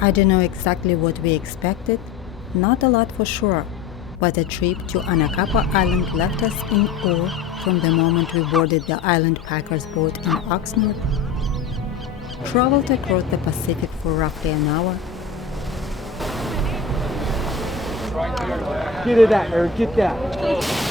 I don't know exactly what we expected, not a lot for sure, but the trip to Anacapa Island left us in awe from the moment we boarded the Island Packers boat in Oxnard, traveled across the Pacific for roughly an hour, Get it at her, get that.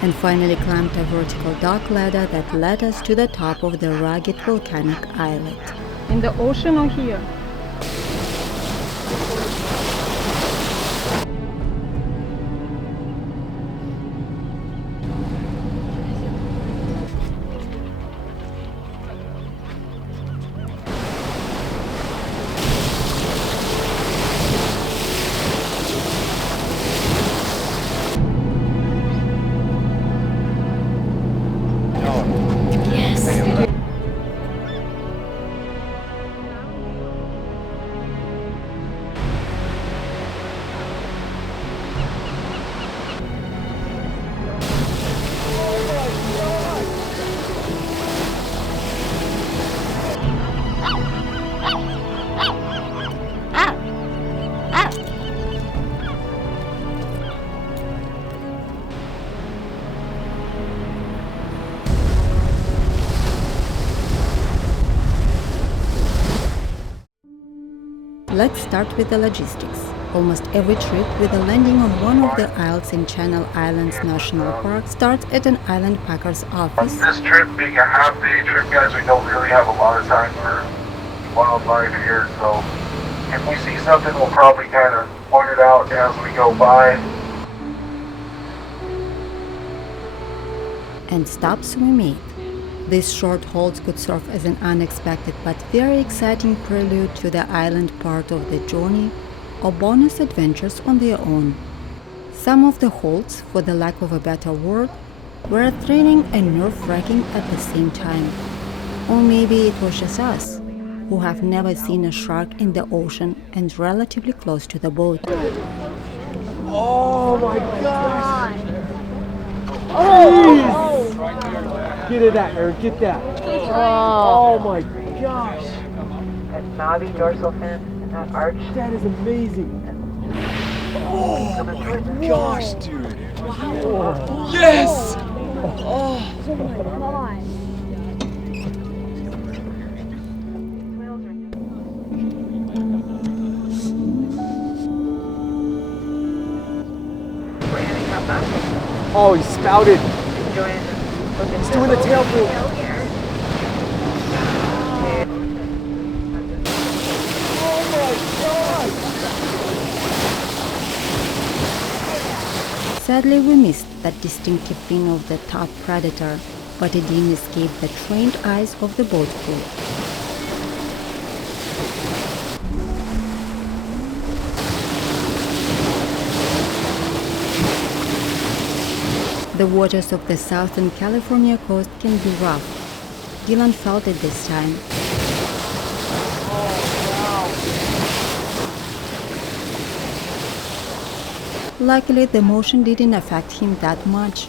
and finally climbed a vertical dock ladder that led us to the top of the rugged volcanic islet. In the ocean or here? Let's start with the logistics. Almost every trip with a landing on one of the isles in Channel Islands National Park starts at an Island Packers office. This trip being a half-day trip, guys, we don't really have a lot of time for wildlife here, so if we see something, we'll probably kind of point it out as we go by. And stops we made. These short halts could serve as an unexpected but very exciting prelude to the island part of the journey, or bonus adventures on their own. Some of the halts, for the lack of a better word, were thrilling and nerve-wracking at the same time. Or maybe it was just us, who have never seen a shark in the ocean and relatively close to the boat. Oh my gosh! Oh! Get it at her, get that. Oh my gosh! That knobby dorsal fin and that arch. That is amazing. Oh my gosh, dude! Oh. Yes! Oh my god! Oh, he spouted. He's doing the tail pool. Oh my god! Sadly, we missed that distinctive fin of the top predator, but it didn't escape the trained eyes of the boat crew. The waters of the southern California coast can be rough. Dylan felt it this time. Luckily, the motion didn't affect him that much.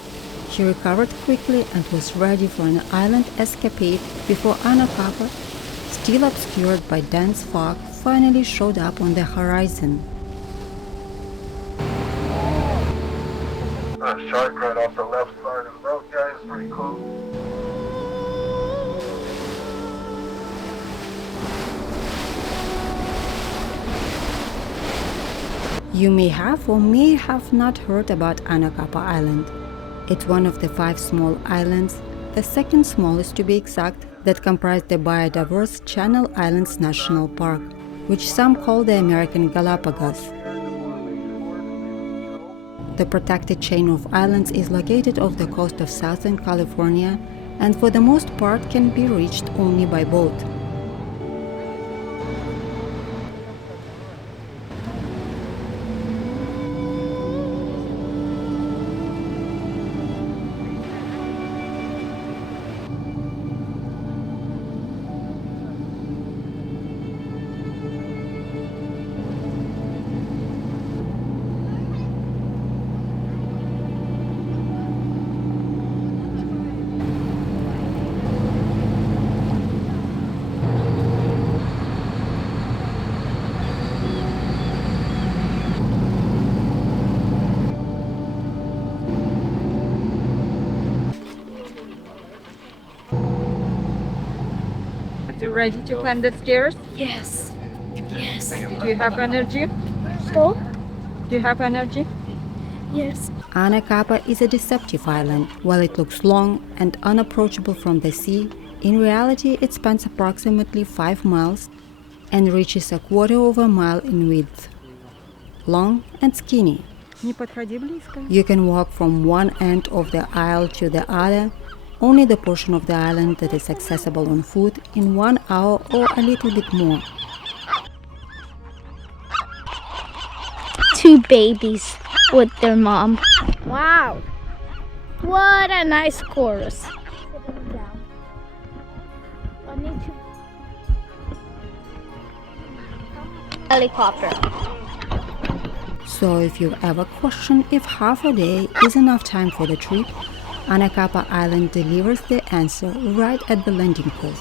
He recovered quickly and was ready for an island escapade before Anacapa, still obscured by dense fog, finally showed up on the horizon. Shark right off the left side of the boat, guys, pretty close. You may have or may have not heard about Anacapa Island. It's one of the 5 small islands, the second smallest to be exact, that comprise the biodiverse Channel Islands National Park, which some call the American Galapagos. The protected chain of islands is located off the coast of Southern California and for the most part can be reached only by boat. Ready to climb the stairs? Yes. Yes. Do you have energy? So? Do you have energy? Yes. Anacapa is a deceptive island. While it looks long and unapproachable from the sea, in reality it spans approximately 5 miles and reaches a quarter of a mile in width. Long and skinny. Не подходи близко. You can walk from one end of the isle to the other, only the portion of the island that is accessible on foot, in 1 hour or a little bit more. 2 babies with their mom. Wow. What a nice chorus. Sitting down. I need to... Helicopter. So if you ever question if half a day is enough time for the trip, Anacapa Island delivers the answer right at the landing cove.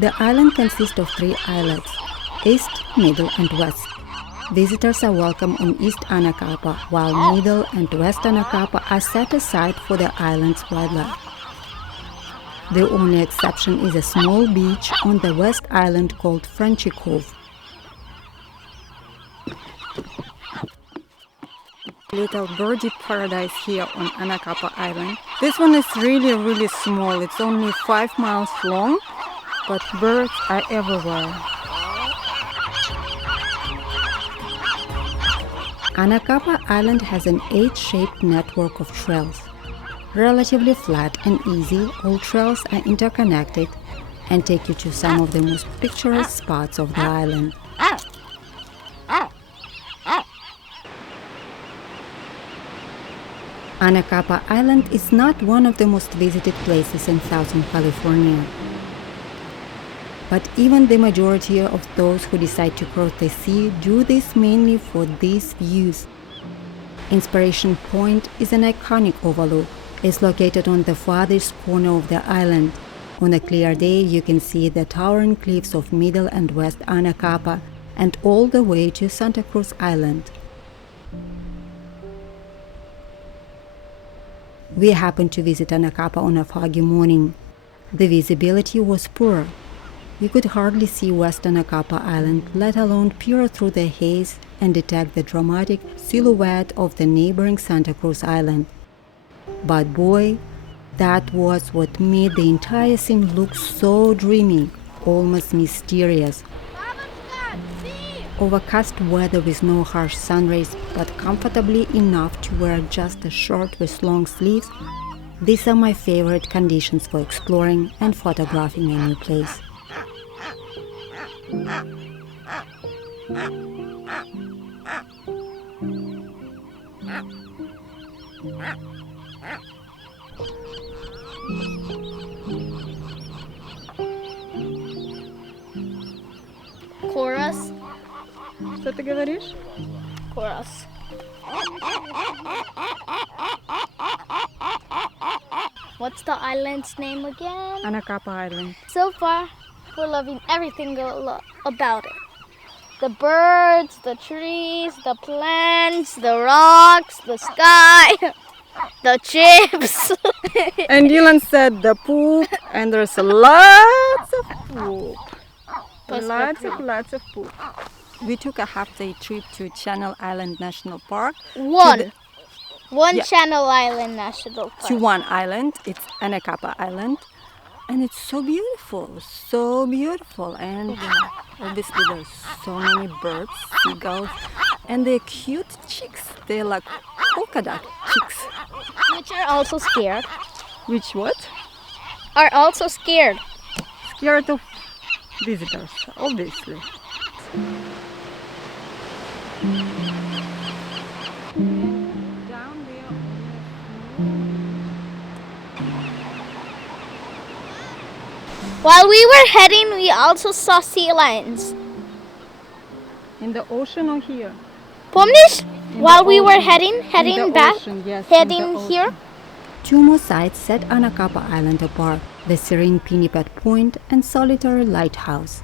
The island consists of 3 islets, east, middle, and west. Visitors are welcome on East Anacapa, while Middle and West Anacapa are set aside for the island's wildlife. The only exception is a small beach on the West Island called Frenchy Cove. Little birdie paradise here on Anacapa Island. This one is really small. It's only 5 miles long, but birds are everywhere. Anacapa Island has an H-shaped network of trails. Relatively flat and easy, all trails are interconnected and take you to some of the most picturesque spots of the island. Anacapa Island is not one of the most visited places in Southern California. But even the majority of those who decide to cross the sea do this mainly for these views. Inspiration Point is an iconic overlook. It's located on the farthest corner of the island. On a clear day, you can see the towering cliffs of Middle and West Anacapa and all the way to Santa Cruz Island. We happened to visit Anacapa on a foggy morning. The visibility was poor. You could hardly see West Anacapa Island, let alone peer through the haze and detect the dramatic silhouette of the neighboring Santa Cruz Island. But boy, that was what made the entire scene look so dreamy, almost mysterious. Overcast weather with no harsh sun rays, but comfortably enough to wear just a shirt with long sleeves. These are my favorite conditions for exploring and photographing a new place. Chorus. Что ты говоришь? Chorus. What's the island's name again? Anacapa Island. So far, we're loving everything about it. The birds, the trees, the plants, the rocks, the sky, the chips. And Dylan said the poop, and there's lots of poop. Lots of poop. We took a half-day trip to Channel Island National Park. One Yeah. Channel Island National Park. To one island, it's Anacapa Island. And it's so beautiful. And obviously there's so many birds, seagulls, and they're cute chicks. They're like polka dot chicks. Which are also scared. Which what? Are also scared. Scared of visitors, obviously. While we were heading, we also saw sea lions. In the ocean or here? Pomnish? In While the we were ocean. heading In the back, ocean, yes, in the heading ocean. here. 2 more sites set Anacapa Island apart. the serene Pinniped Point, and solitary Lighthouse.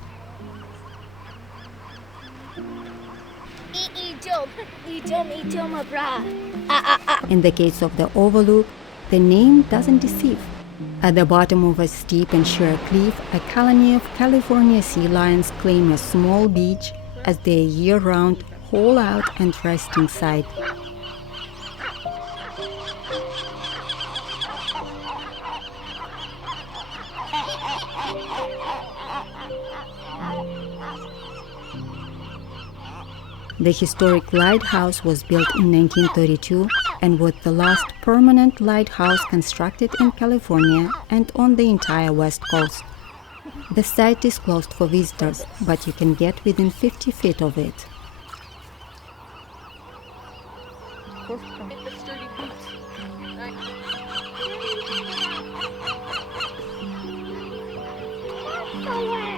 In the case of the Overlook, the name doesn't deceive. At the bottom of a steep and sheer cliff, a colony of California sea lions claim a small beach as their year-round haul-out and resting site. The historic lighthouse was built in 1932 and was the last permanent lighthouse constructed in California and on the entire West Coast. The site is closed for visitors, but you can get within 50 feet of it. Away.